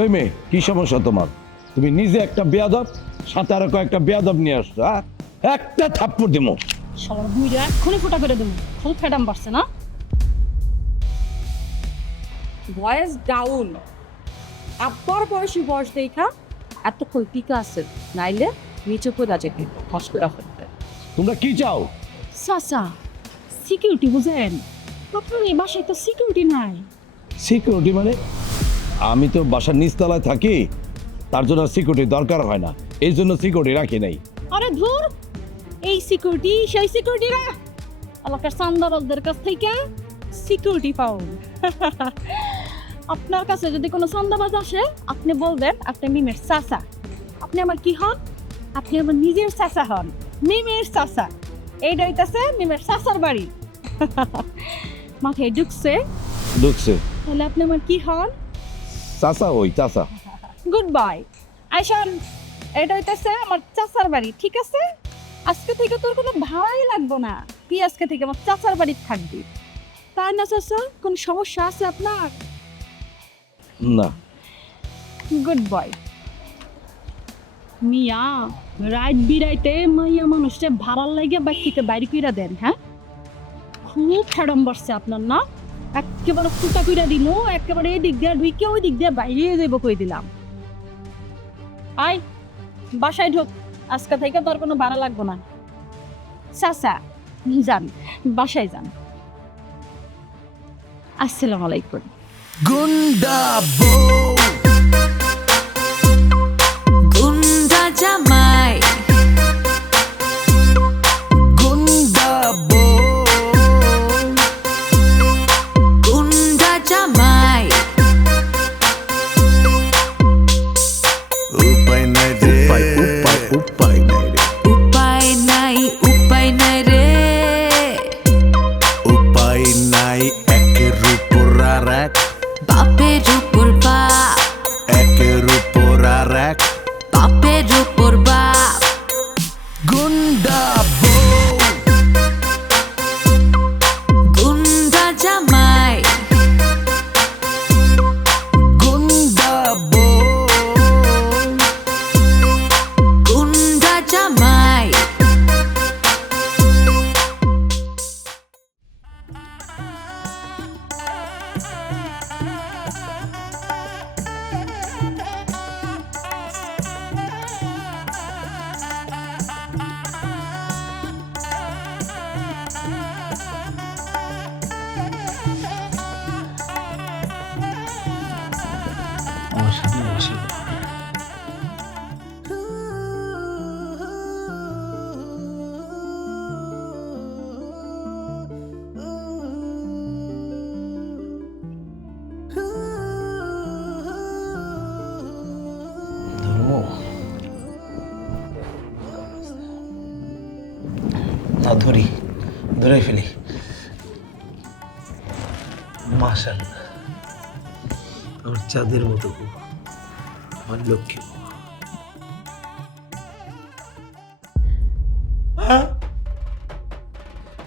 ওই মেয়ে, কি সমস্যা তোমার? তুমি নিজে একটা বেয়াদব, সাথে আরো কয়েকটা বেয়াদব নিয়ে আসছো। হ্যাঁ, একটা থাপ্পড় দিমো। শালা বুইড়া এক্ষুনি ফোঁটা করে দেবো। খুব ফ্যাডাম বাড়ছে না? Voice down. আব্বার বয়সী বয়স দেখা এতক্ষণ টিকা আছে, নাইলে নিচে পড়া যেতে হসপিটাল করতে। তোমরা কি চাও? চাচা, সিকিউরিটি বুঝেন? আপনার এই বাসায় তো সিকিউরিটি নাই। সিকিউরিটি মানে? আমি তো বাসার নিচতলায় থাকি, তার জন্য সিকিউরিটি দরকার হয় না, এই জন্য সিকিউরিটি রাখি নাই। আরে ধুর, এই সিকিউরিটি সেই সিকিউরিটি না, এলাকার চান্দাবাজদের কাছ থেকে সিকিউরিটি পাউন। আপনার কাছে যদি কোনো চান্দাবাজ আসে, আপনি বলবেন আপনি মিমের চাচা। আপনি আমার কি হন? আপনি আমার নিজের চাচা হন, মিমের চাচা। এইটা হইতাছে মিমের চাচার বাড়ি। মাথায় ঢুকছে? ঢুকছে। তাহলে আপনি আমার কি হন? চাচা, ওই চাচা। Good bye. আইসান, এটা হইতাছে আমার চাচার বাড়ি, ঠিক আছে? আজকে থেকে তোর কোনো ভাড়াই লাগবো না, তুই আজকে থেকে আমার চাচার বাড়ি থাকবি। তাই না চাচা? কোন সমস্যা আছে আপনার? না। Good boy. মিয়া, রাইট বিরাইতে মাইয়া মানুষটা ভাড়ার লাগে বাইক থেকে বাইরে কইরা দেন, হ্যাঁ? খুব ফ্যাডম বাড়ছে আপনার না? একেবারে ফুটা কইরা দিল, একেবারে এই দিক দিয়ে ঢুকে ওই দিক দিয়ে বাইরে যাবো কই দিলাম। আয় বাসায় ঢোক, আজকে থেকে তোর কোনো ভাড়া লাগবো না। চাচা যান, বাসায় যান। আসসালামু আলাইকুম। গুন্ডা বউ, গুন্ডা জামাই, গুন্ডা বউ, গুন্ডা জামাই। উপায় নাই রে, উপায় নাই রে, উপায় নাই, উপায় নাই রে, উপায় নাই। একের উপর আর এক, বাপের উপর বাপ, একের উপর আর এক, বাপের উপর বাপ। গুন্ডা বউ, গুন্ডা জামাই, গুন্ডা বউ, গুন্ডা জামাই। আমার সাথে বসে ধর্ম না, ধরে ফেলি। মাশাআল্লাহ, আমার চাঁদের মতো বউ, আমার লক্ষ্মী বউ।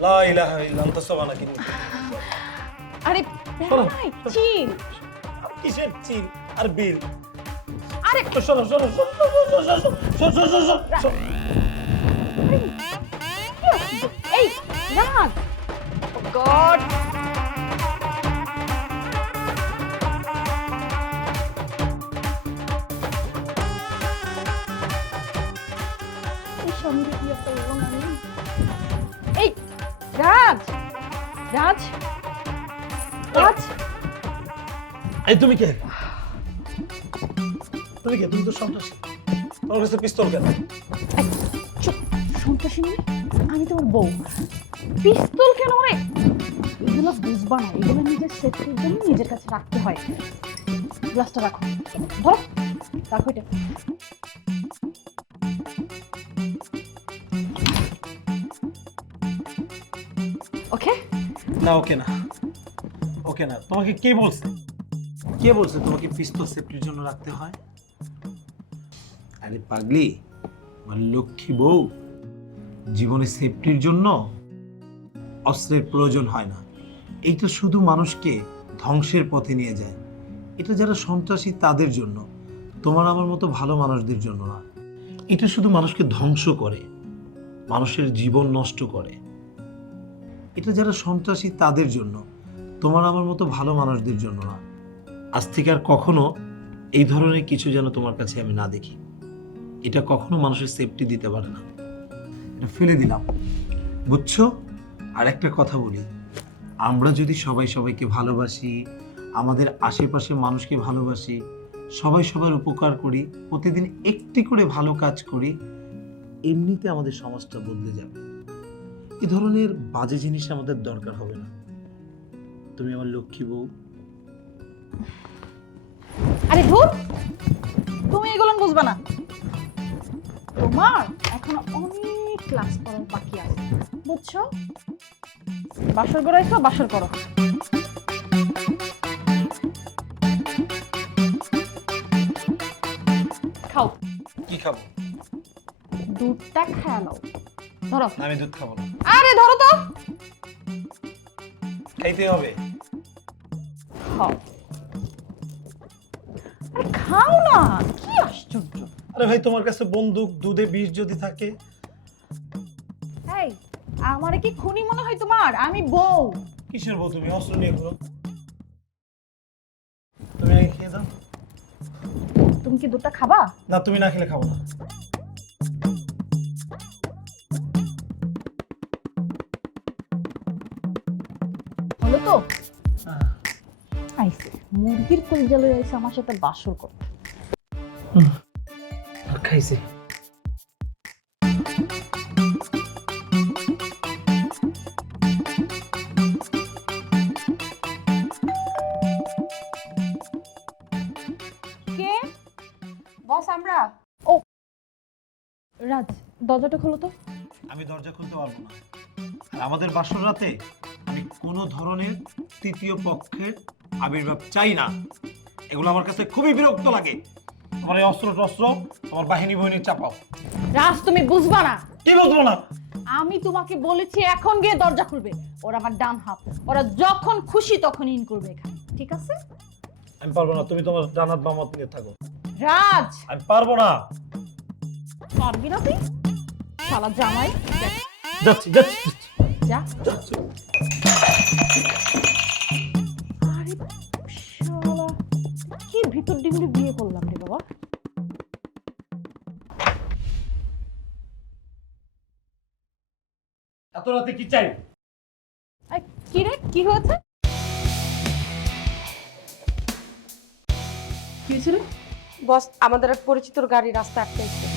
লা ইলাহা ইল্লা আনতা সুবহানাকা ইন্নী কুনতু। আরে ভাই, চিল। কিসের চিল আর বিল? আরে শোনো শোনো শোনো, এই রাগ, গড। এই রাজ, রাজ, রাজ, এই তুমি কে? তুমি কে? তুমি তো সন্ত্রাসী। তোমার কাছে পিস্তল কেন? চুপ। সন্ত্রাসী মানে? আমি তোমার বউ। পিস্তল কেন রে? এগুলো বুঝবা না, এগুলো নিজের সেফটির জন্য নিজের কাছে রাখতে হয়। গ্লাসটা রাখো, ধরো, রাখো এটা। ওকে? না, ওকে না, ওকে না। তোমাকে কে বলছে? কে বলছে তোমাকে পিস্তল সেফটির জন্য রাখতে হয়? আরে পাগলি, আমার লক্ষ্মী বউ, জীবনে সেফটির জন্য অস্ত্রের প্রয়োজন হয় না। এইটা শুধু মানুষকে ধ্বংসের পথে নিয়ে যায়। এটা যারা সন্ত্রাসী তাদের জন্য, তোমার আমার মতো ভালো মানুষদের জন্য না। এটা শুধু মানুষকে ধ্বংস করে, মানুষের জীবন নষ্ট করে। এটা যারা সন্ত্রাসী তাদের জন্য, তোমার আমার মতো ভালো মানুষদের জন্য না। আজ থেকে আর কখনো এই ধরনের কিছু যেন তোমার কাছে আমি না দেখি। এটা কখনো মানুষের সেফটি দিতে পারে না। এটা ফেলে দিলাম, বুঝছো? আর একটা কথা বলি, আমরা যদি সবাই সবাইকে ভালোবাসি, আমাদের আশেপাশে মানুষকে ভালোবাসি, সবাই সবার উপকার করি, প্রতিদিন একটি করে ভালো কাজ করি, এমনিতে আমাদের সমাজটা বদলে যাবে। এই ধরনের বাজে জিনিস আমাদের দরকার হবে না। তুমি আমার লক্ষ্মী বউ। আরে ধুর, তুমি এগুলো বুঝবা না। তোমার এখনো অনেক ক্লাস করার বাকি আছে, বুঝছো? বাসর করাইছো, বাসর করো। খাও, কি খাবো? দুধটা খেয়ে নাও। ধরো। আমি দুধ খাবো না। আরে ধরো তো। খাইতে হবে। খাও। আরে খাও না, কি আশ্চর্য। আরে ভাই, তোমার কাছে বন্দুক, দুধে বিষ যদি থাকে। এই, আমারে কি খুনি মনে হয় তোমার? আমি বউ। কিসের বউ তুমি? অস্ত্র নিয়ে ঘুরো। তুমি আগে খেয়ে দাও। তুমি কি দুধটা খাবা? না, তুমি না খেলে খাবো না। হলো তো? আইসে মুরগির কলিজা লয়ে আইসে আমার সাথে বাসর করতে। খাইছে। কে? বস আমরা। ও রাজ, দরজাটা খোলো তো। আমি দরজা খুলতে পারবো না। আর আমাদের বাসর রাতে আমি কোনো ধরনের তৃতীয় পক্ষের আবির্ভাব চাই না। এগুলো আমার কাছে খুবই বিরক্ত লাগে। তোমার এই অস্ত্র টস্ত্র তোমার বাহিনী বহিনী চাপাও। রাজ, তুমি বুঝবা না। কি বলবো না? আমি তোমাকে বলেছি এখন গিয়ে দরজা খুলবে। ওরা আমার ডান হাত, ওরা যখন খুশি তখন ইন করবে এখানে, ঠিক আছে? আমি পারবো না, তুমি তোমার ডানাত বামাত নিয়ে থাকো। রাজ, আমি পারবো না। পারবি না তুই? শালা জামাই। যাচ্ছি যাচ্ছি যা। যাচ্ছি। আরে শালা, কি ভিতর ডিমে বিয়ে করলাম রে বাবা। এত রাতে কি চাই? কি রে, কি হয়েছে? কি হয়েছিল? বস, আমাদের এক পরিচিতর গাড়ি রাস্তা আটকাইছে।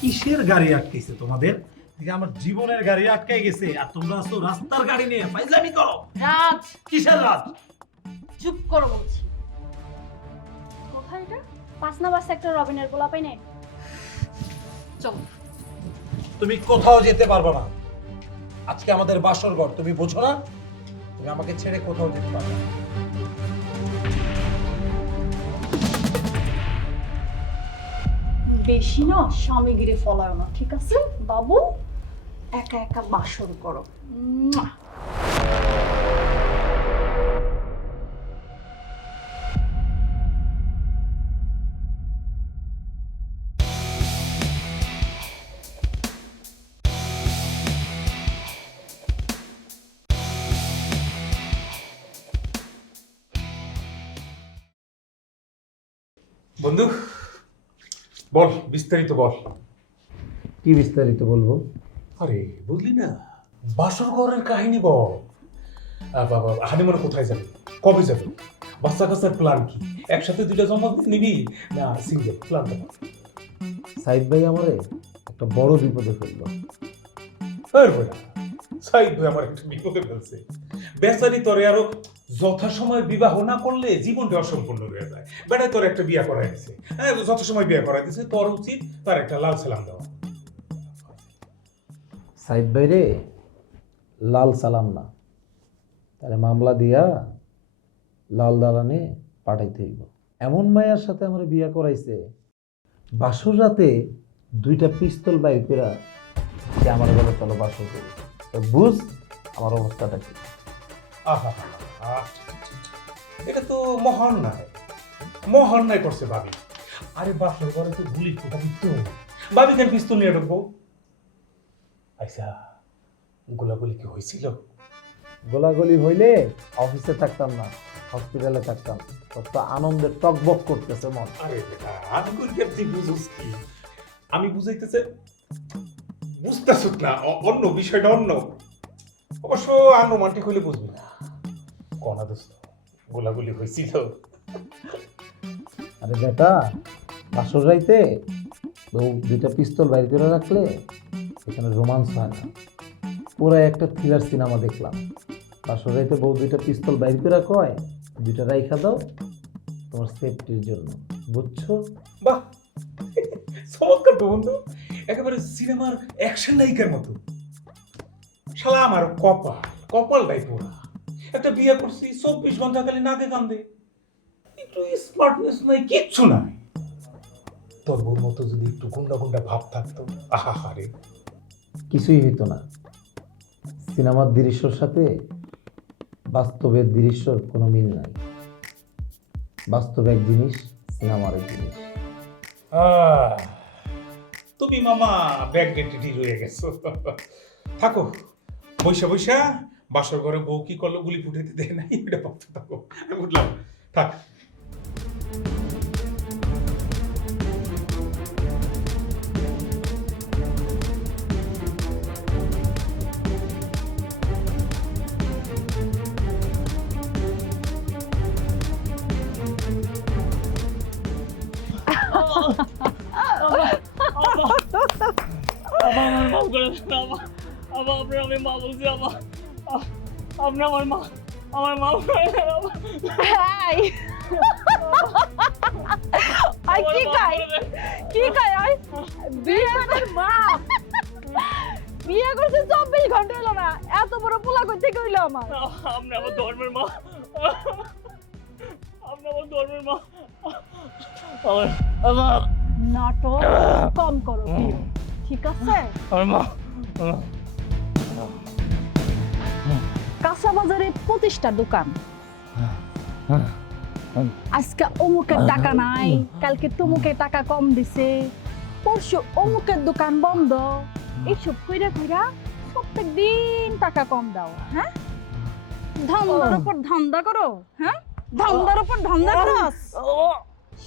কিসের গাড়ি আটকাইছে তোমাদের? দেখে আমার জীবনের গাড়ি আটকাই গেছে, আর তোমরা আসো রাস্তার গাড়ি নিয়ে ফাইজলামি করো। রাজ, কিসের রাত? চুপ করো বলছি। কোথায় এটা? 5 নাম্বার সেক্টর রবিনের গোলাপাই নেই। চলো। তুমি কোথাও যেতে পারবে না। আজকে আমাদের বাসর ঘর, তুমি বোঝো না? তুমি আমাকে ছেড়ে কোথাও যেতে পারবে না। বেশি না স্বামী গিরে ফলায় না, ঠিক আছে বাবু? একা একা বাসর করো। মুয়া। বন্ধু, বল, বিস্তারিত বল। কি বিস্তারিত বলবো? আরে বুঝলি না, বাসর ঘরের কাহিনী বল। বাবা, হানিমুনে কোথায় যাবি, কবে যাবি, বাচ্চা কাচ্চার প্ল্যান কি, একসাথে দুইটা জমা নিবি না সিঙ্গেল প্ল্যান? সাইদ ভাই আমারে একটা বড় বিপদে ফেললো। সাইদ ভাই আমার একটা বিপদে ফেলছে। বেচারি তোরে আরো যথাসময় বিবাহ না করলে জীবনটা অসম্পূর্ণ হয়ে যায়। বেটায় তোর একটা বিয়া করাই দিছে, যথাসময় বিয়া করাই দিছে, তোর উচিত তার একটা লাল সালাম দেওয়া। সাইদ ভাইরে লাল সালাম না, তাহলে মামলা দিয়া লাল দালানে পাঠাইতে হইব। এমন মায়ের সাথে আমার বিয়া করাইছে, বাসর রাতে 2টা পিস্তল বাইর করা সে আমার বলে চলো বাসর করি। তো বুঝ আমার অবস্থাটা কি। আহা, এটা তো মহা অন্যায়, মহা অন্যায় করছে ভাবি। আরে বাসর ঘরে তো গুলি ফোটা দিত, ভাবি কেন পিস্তল নিয়ে ঢুকবো? আচ্ছা, গোলাগুলি কি হয়েছিল? গোলাগুলি হইলে অফিসে থাকতাম না, হসপিটালে থাকতাম। তোর তো আনন্দে টকবক করতেছে মন। আরে বেটা, আমি কই তুই বুঝছিস কি? আমি বুঝাইতেছে, বুঝতেছ না, অন্য বিষয়টা অন্য। অবশ্য আনুমানিক হইলে বুঝবি না। কনা দোস্ত, গোলাগুলি হয়েছিল? আরে বেটা, বাসর রাইতে বউ দুইটা পিস্তল বাইর করে রাখলে এখানে রোমান্স হয় না। পুরো একটা থ্রিলার সিনেমা দেখলাম। বাসর রাইতে বউ দুইটা পিস্তল বাইর করে কয়, দুইটা রাইখা দাও তোমার সেফটির জন্য, বুঝছো? বাহ, চমৎকার তো বন্ধু, একেবারে সিনেমার অ্যাকশন নায়িকার মতো। শালা আমার কপালটাই পোড়া। একটা বিয়ে করছি, 24 ঘন্টা খালি নাকে কান্দে, একটু স্মার্টনেস নাই, কিচ্ছু নাই। তোর বউর মতো যদি একটু গুন্ডা গুন্ডা ভাব থাকতো, আহা রে, কিছুই হইতো না। সিনেমার দৃশ্যর সাথে বাস্তবের দৃশ্যর কোনো মিল নাই। বাস্তব এক জিনিস, সিনেমার এক জিনিস। তুমি মামা ব্যাগ গেটেটি রয়ে গেছো। থাকো বৈশা বৈশা, বাসর ঘরে বউ কি করলো, গুলি ফুটাইতে দেয় নাই, এটা ভাবতে থাকো। আমি উঠলাম, থাক। আই কি খায় আই বিয়ে মা বিয়ে করছে 24 ঘন্টা হলো না, এত বড় পোলা কই থেকে হইলো আমার? আপনি আমার ধর্মের মা, আপনি আমার ধর্মের মা। আমার নাটক কম করো, ঠিক আছে? আমার মা, কাঁচা বাজারে 25টা দোকান, আজকে অমুকের টাকা নাই, কালকে তমুকের টাকা কম দিছে, পরশু অমুকের দোকান বন্ধ, এইসব কইরা কইরা প্রত্যেক দিন টাকা কম দাও। হ্যাঁ, ধান্দার উপর ধান্দা করো। হ্যাঁ, ধান্দার উপর ধান্দা করো।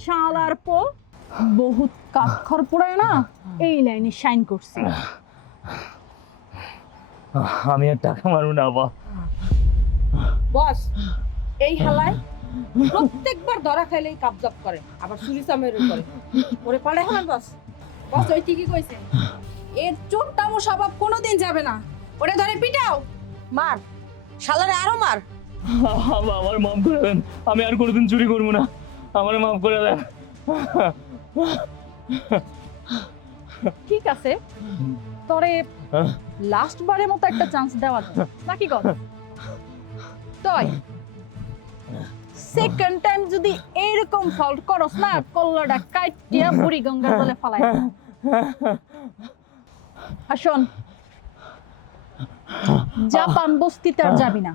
শালার পো বহুত কাঠখর পোড়ায় না, এই লাইনে শাইন করছি। আমি আর টাকা মারবো না বাবা। বস, এই হালায় প্রত্যেকবার ধরা খাইলেই কাবজাব করে, আবার চুরি চামের করে। ওরে পাড়ে হালার বস, বস ওই ঠিকই কইছে। এর চোরটামো স্বভাব কোনোদিন যাবে না। ওরে ধরে পিটাও, মার, শালারে আরো মার। আমার মাফ করে দেন, আমি আর কোনোদিন চুরি করবো না, আমার মাফ করে দেন। ঠিক আছে, তোরে লাস্ট বারের মতো একটা চান্স দেওয়া যায় নাকি কর? তাই সেকেন্ড টাইম যদি এরকম ফল্ট করস না, কল্লাটা কাইটিয়া বুড়ি গঙ্গার জলে ফালাই। আর শোন, জাপান বস্তিতে আর যাবি না,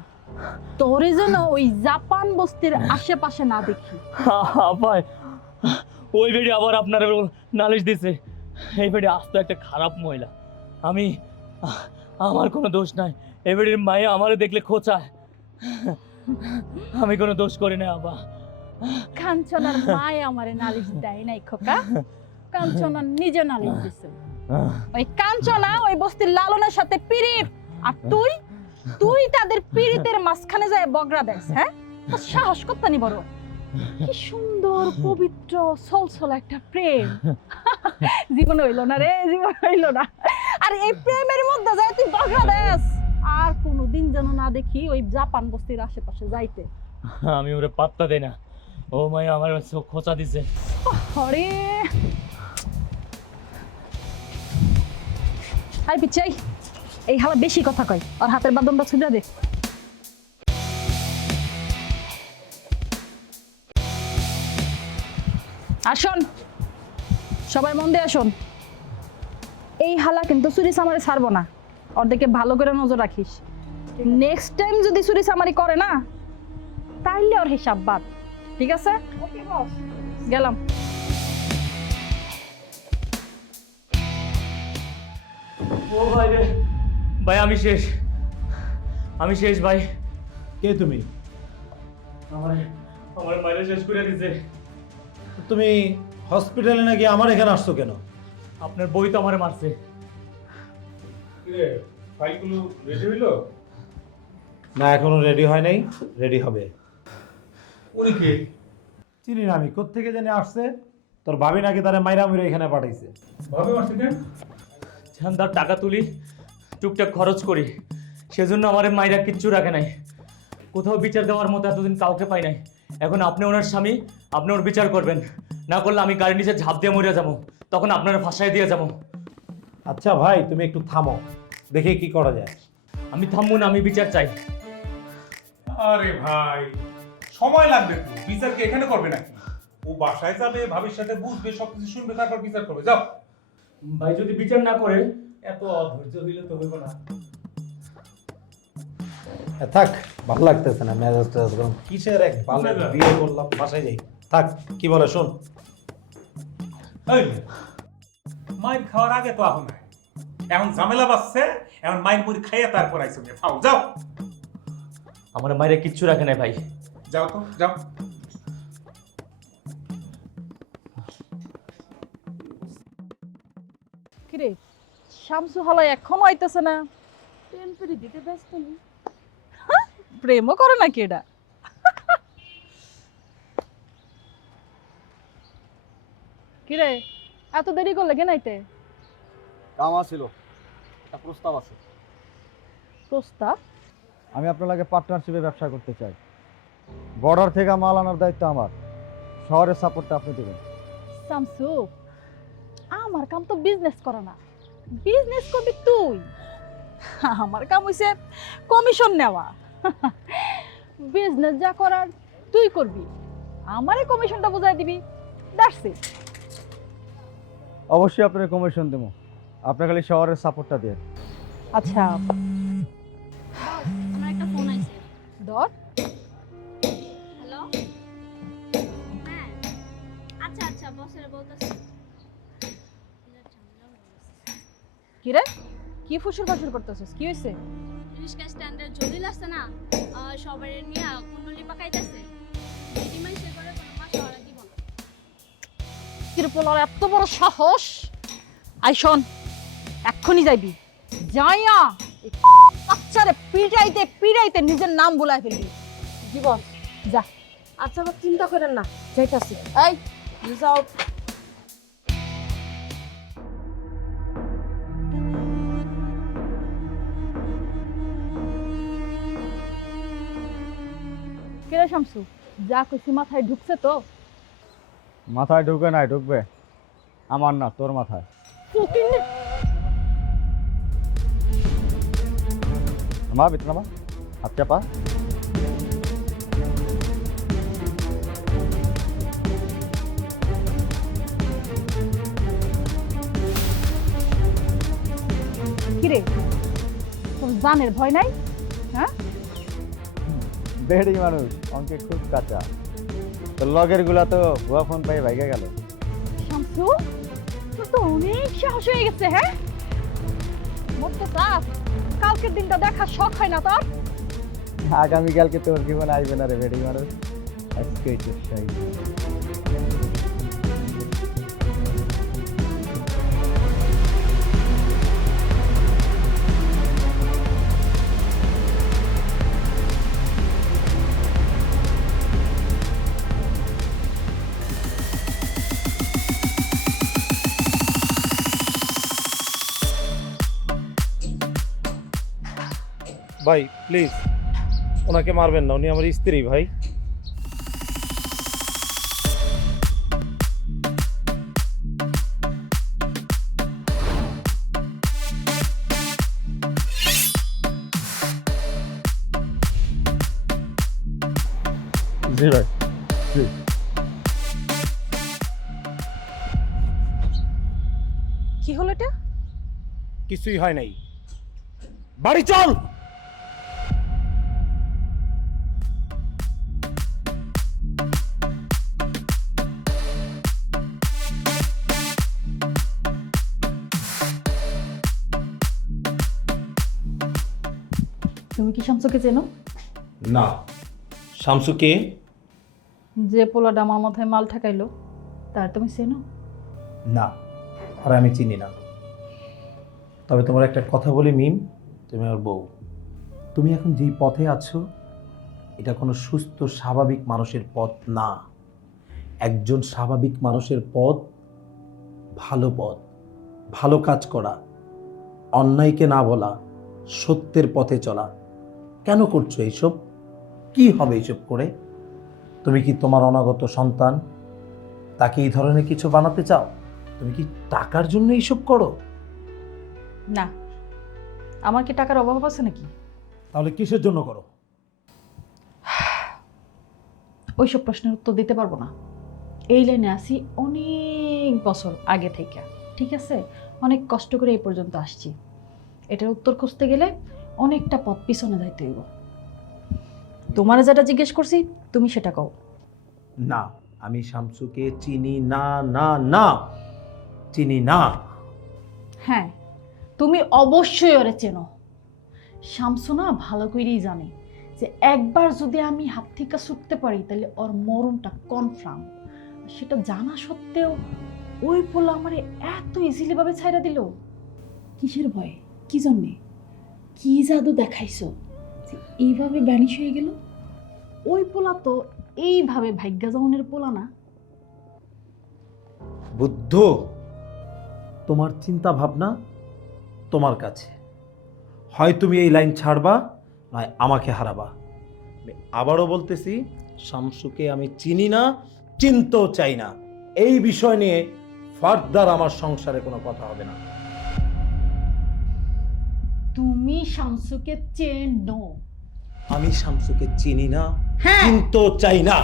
তোরে যেন ওই জাপান বস্তির আশেপাশে না দেখি। আপাই, ওই বেড়ি আবার আপনার নালিশ দিছে। এই বেড়ি আস্ত একটা খারাপ মহিলা, আমার কোনো দোষ নাই। এই বেড়ির মায়ে আমারে দেখলে খোঁচায়, আমি কোনো দোষ করি না আপা। কাঞ্চনার মায় আমারে নালিশ দেয় নাই খোকা, কাঞ্চনা নিজে নালিশ দিছে। ওই কাঞ্চনা ওই বস্তির লালনের সাথে পিরিত, আর তুই তাদের পিরিতের মাঝখানে যায় বগরা দেস। হ্যাঁ, তোর সাহস করতানি বড়। কি সুন্দর পবিত্র সলসল একটা প্রেম, জীবন হইল না রে, জীবন হইল না। আর এই প্রেমের মধ্যে যায় তুই বগরা দেস, আর কোনোদিন যেন না দেখি ওই জাপান বস্তির আশেপাশে যাইতে। আমি ওরে পাত্তা দেই না, ও মাই আমার খোঁচা দিছে। আরে আই পিছাই, এই হালা বেশি কথা কয়, আর হাতের বাদনটা ছুঁড়া দে। আসুন সবাই, মন দিয়ে আসুন। এই হালা কিন্তু চুরি চামারি ছাড়বো না, ওর দিকে ভালো করে নজর রাখিস। নেক্সট টাইম যদি চুরি চামারি করে না, তাইলে ওর হিসাব বাদ। ঠিক আছে, ওকে বস। গেলাম। ও ভাই রে, ভাই আমি শেষ, আমি শেষ ভাই। কে তুমি? আমার আমার মায়েরা শেষ করে দিছে। তুমি হসপিটালে নাকি আমার এখানে আসছো কেন? আপনার বই তো আমারে মারছে। কিরে, ফাইলগুলো রেডি হইলো? না, এখনো রেডি হয় নাই, রেডি হবে। উনি কে? চিনি না আমি, কোত্থেকে জানি আসছে। তোর ভাবি নাকি তারে মাইরা মুইরা এখানে পাঠাইছে। ভাবে মারছে কেন? যখন তার টাকা তুলি, টুকটাক খরচ করি, সেজন্য আমার মায়েরা কিচ্ছু রাখে নাই। কোথাও বিচার দেওয়ার মতো এতদিন কাউকে পাই নাই। এখন আপনি ওনার স্বামী, আপনি ওর বিচার করবেন। না করলে আমি গাড়ির নিচে ঝাঁপ দিয়ে মরে যাবো, তখন আপনারা ফাঁসাই দিয়ে যাবো। আচ্ছা ভাই, তুমি একটু থামো, দেখে কি করা যায়। আমি থামবো না, আমি বিচার চাই। আরে ভাই, সময় লাগবে তো। বিচার কি এখানে করবে নাকি? ও বাসায় যাবে, ভাবির সাথে বুঝবে, সবকিছু শুনবে, তারপর বিচার করবে। যাও। ভাই যদি বিচার না করে, এত অধৈর্য হইলে তো হইব না। থাক, ভালো লাগতেছে না, মেজাজ টেজাজ গরম। কিসের এক ভালো বিয়ে করলাম, বাসায় যাই। থাক, কি বলে শোন। এই নে, মাইর খাওয়ার আগে তো আহ নাই, এখন ঝামেলা বাঁচছে, এখন মাইর মুড়ি খাইয়ে তারপর আইসো। খাও, যাও। আমার মায়েরা কিচ্ছু রাখে নাই ভাই। যাও তো, যাও। কিরে, শামসু হালাই এখনো আইতেছে না? প্রেম করে দিতে ব্যস্ত নেই। প্রেমও করে নাকি এটা? কিরে, এত দেরি করলে কেন আইতে? কাম আছিল, একটা প্রস্তাব আছে। প্রস্তাব? আমি আপনার লাগে পার্টনারশিপে ব্যবসা করতে চাই। বর্ডার থেকে মাল আনার দায়িত্ব আমার, শহরের সাপোর্টটা আপনি দেবেন। শামসু, আমার কাম তো বিজনেস করা না, বিজনেস করবি তুই। আমার কাম হইছে কমিশন নেওয়া। বিজনেস যা করার তুই করবি, আমারে কমিশনটা বুঝাই দিবি। That's it. অবশ্যই আপনার কমিশন দেবো, আপনার খালি শহরের সাপোর্টটা দিয়ে। আচ্ছা, আমার একটা ফোন আইছে। ধর। হ্যালো, হ্যাঁ, আচ্ছা আচ্ছা, বসের বলতেছি। কিরে, কি ফুসুর ফাসুর করতেছিস? কি হয়েছে? রিস্কা স্ট্যান্ডার্ড জলিল আসছে না, সবাই নিয়ে কুণ্ডলি পাকাইতেছে। দিদি মাইসে করে কোনো মাস ওরা দিব না। কিরে পোলার এত বড় সাহস! আই শোন, এক্ষুনি যাইবি, যাইয়া এই বাচ্চারে পিটাইতে পিটাইতে নিজের নাম ভুলাই ফেলবি। জি বস। যা। আচ্ছা বস, চিন্তা করেন না, যাইতাছি। এই, যাও। কিরে শামসু, যা কইছি মাথায় ঢুকছে তো? মাথায় ঢুকে নাই, ঢুকবে আমার না, তোর মাথায়। মা ভিতরে মা, হাত চাপা। কিরে, তোর জানের ভয় নাই? হ্যাঁ, বেড়ি মানুষ, অঙ্কে খুব কাঁচা। তোর লগের গুলা তো ভুয়া ফোন পাই ভাইগে গেল। শামসু, তোর তো অনেক সাহস হয়ে গেছে। হ্যাঁ, মোট তো চাপ, কালকের দিনটা দেখার শখ হয় না তোর? আগামীকালকে তোর জীবন আসবে না রে বেড়ি মানুষ, আজকেই তোর চাই। ভাই প্লিজ, ওনাকে মারবেন না, উনি আমার স্ত্রী ভাই। জি ভাই, জি। কি হলো এটা? কিছুই হয় নাই, বাড়ি চল। তুমি কি শামসুকে চেনো? না। শামসু কে? যে পোলাটা আমার মাথায় মাল ঠেকাইলো, তার তুমি চেনো? না, আর আমি চিনি না। তবে তোমার একটা কথা বলি মিম, তুমি আমার বউ। তুমি এখন যেই পথে আছো এটা কোনো সুস্থ স্বাভাবিক মানুষের পথ না। একজন স্বাভাবিক মানুষের পথ ভালো পথ, ভালো কাজ করা, অন্যায়কে না বলা, সত্যের পথে চলা। কেন করছো এইসব? কি হবে এইসব করে? তুমি কি তোমার অনাগত সন্তান তাকে এই ধরনের কিছু বানাতে চাও? তুমি কি টাকার জন্য এইসব করো? না, আমার কি টাকার অভাব আছে নাকি? তাহলে কিসের জন্য করো? ওইসব প্রশ্নের উত্তর দিতে পারবো না। এই লাইনে আসি অনেক বছর আগে থেকে, ঠিক আছে? অনেক কষ্ট করে এই পর্যন্ত আসছি। এটার উত্তর খুঁজতে গেলে অনেকটা পথ পিছনে যাইতে হইব। তোমার যেটা জিজ্ঞেস করছি তুমি সেটা কও। না, আমি শামসুকে চিনি না, না না, চিনি না। হ্যাঁ, তুমি অবশ্যই ওরে চেনো। শামসু না ভালো করেই জানে যে একবার যদি আমি হাত থেকে ছুটতে পারি তাহলে ওর মরণটা কনফার্ম। সেটা জানা সত্ত্বেও ওই পোলা আমারে এত ইজিলি ভাবে ছাইড়া দিল। কিসের ভয়ে? কি জন্যে? কি জাদু দেখাইছো যে এইভাবে ব্যানিশ হয়ে গেল? ওই পোলা তো এইভাবে ভাগ্যা জমনের পোলা না। বুদ্ধ, তোমার চিন্তা ভাবনা তোমার কাছে। হয় তুমি এই লাইন ছাড়বা, নয় আমাকে হারাবা। আমি আবারও বলতেছি, শামসুকে আমি চিনি না, চিনতেও চাই না। এই বিষয় নিয়ে ফার্দার আমার সংসারে কোনো কথা হবে না। তুমি শামসুকে চেনো? আমি শামসুকে চিনি না, হ্যাঁ। চিনতেও চাই না।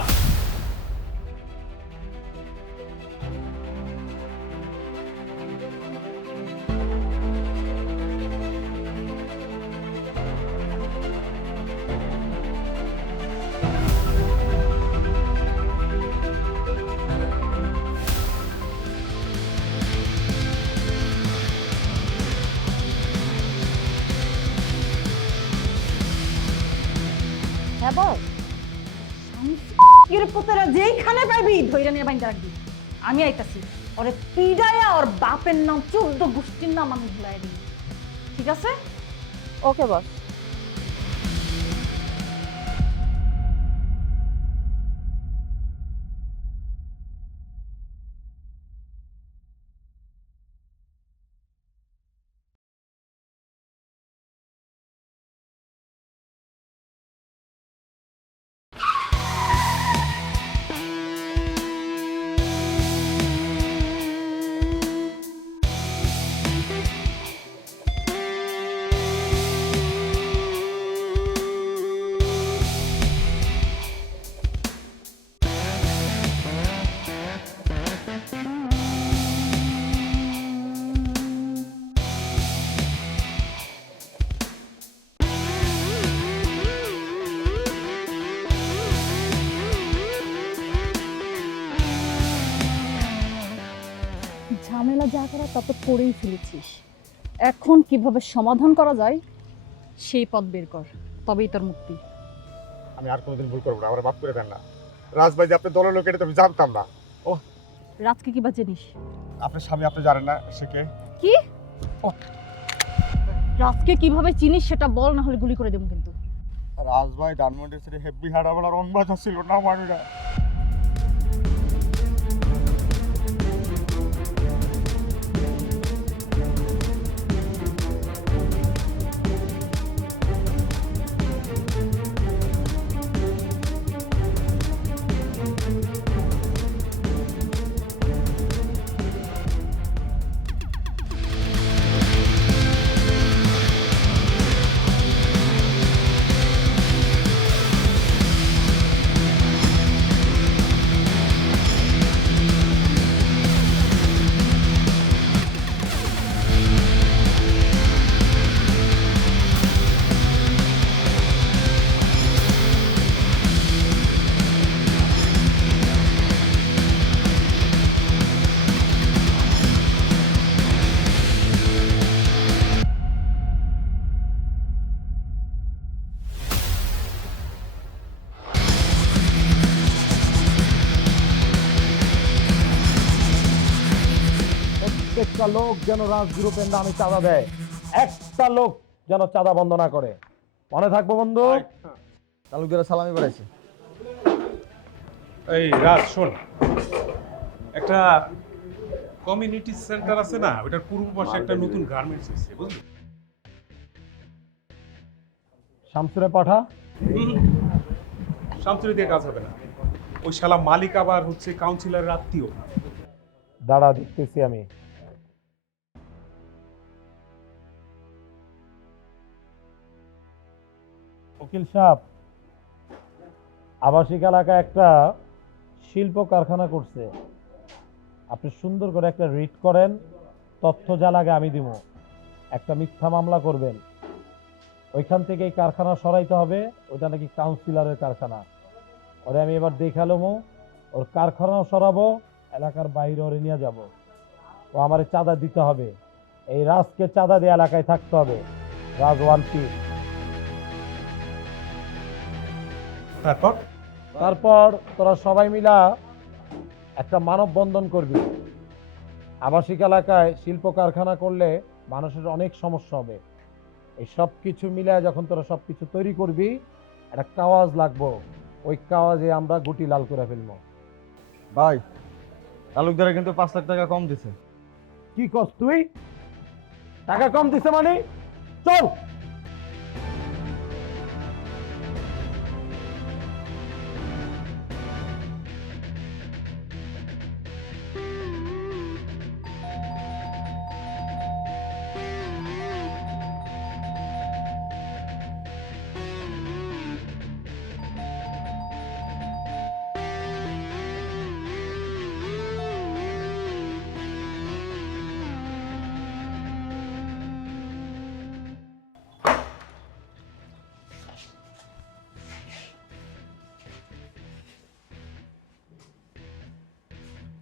হ্যাঁ বল। শামসুর পুতেরা যেইখানে পাইবি ধইরা নিয়ে বাইন্দা রাখবি। আমি আইতাছি, ওরে পিডায়া ওর বাপের নাম 14 গোষ্ঠীর নাম আমি ভুলাই দিই, ঠিক আছে? ওকে বস। ঝামেলা যা করা তা তো করেই ফেলেছিস। এখন কিভাবে সমাধান করা যায় সেই পথ বের কর, তবেই তোর মুক্তি। আমি আর কোনোদিন ভুল করবো না, আমার মাফ করে দেন না। রাজভাই যে আপনার দলের লোক এটা তো আমি জানতাম না। রাজকে কি বা জিনিস? আপনার স্বামী আপনি জানেন না সে কে? কি? রাজকে কিভাবে চিনিস সেটা বল, না হলে গুলি করে দেবো কিন্তু। রাজভাই ধানমন্ডির সাথে হেব্বি হারাবেলার অনবাজা ছিল না মানুষরা। একটা লোক যেন রাজ গ্রুপের নামে চাঁদা দেয়, একটা লোক যেন চাঁদা বন্ধ না করে। মনে থাকবো বন্ধু। তালুকদারের সালামি বাড়াইছে। এই রাজ শোন, একটা কমিউনিটি সেন্টার আছে না, ওটার পূর্ব পাশে একটা নতুন গার্মেন্টস হয়েছে, বুঝলি? শামসুরে পাঠা। শামসুরি দিয়ে কাজ হবে না, ওই শালা মালিক আবার হচ্ছে কাউন্সিলরের আত্মীয়। দাঁড়া, দেখতেছি আমি। উকিল সাহেব, আবাসিক এলাকায় একটা শিল্প কারখানা করছে, আপনি সুন্দর করে একটা রিট করেন, তথ্য যা লাগে আমি দিব, একটা মিথ্যা মামলা করবেন, ওইখান থেকে এই কারখানা সরাইতে হবে, ওইটা নাকি কাউন্সিলরের কারখানা। ওরে আমি এবার দেখালামো, ওর কারখানাও সরাবো, এলাকার বাইরে ওরে নিয়ে যাব। ও আমার চাঁদা দিতে হবে, এই রাজকে চাঁদা দিয়ে এলাকায় থাকতে হবে। রাজ ওয়ান টিম। তারপর তোরা সবাই মিলা একটা মানববন্ধন করবি। আবাসিক এলাকায় শিল্প কারখানা করলে মানুষের অনেক সমস্যা হবে, এই সব কিছু মিলে যখন তোরা সব কিছু তৈরি করবি, একটা কাওয়াজ লাগবো, ওই কাওয়াজে আমরা গুটি লাল করে ফেলবো। ভাই, তালুকদারে কিন্তু 5 লাখ টাকা কম দিছে। কি কস তুই? টাকা কম দিছে মানে? চল।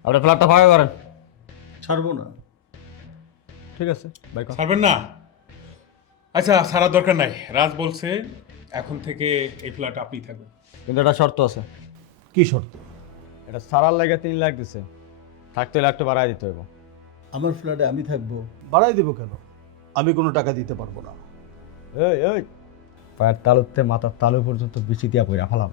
আপনি ফ্ল্যাটটা ফাঁকা করেন। ছাড়বো না। ঠিক আছে ভাই। ছাড়বেন না? আচ্ছা, ছাড়ার দরকার নাই। রাজ বলছে এখন থেকে এই ফ্ল্যাট আপনিই থাকবেন। কিন্তু একটা শর্ত আছে। কি শর্ত? এটা সারার লাগে 3 লাখ দিছে, থাকতে হলে একটু বাড়াই দিতে হবে। আমার ফ্ল্যাটে আমি থাকবো, বাড়াই দেবো কেন? আমি কোনো টাকা দিতে পারবো না। এই এই পায়ের তালুতে মাথার তালু পর্যন্ত বিচি দিয়া পইরা ফেলাম।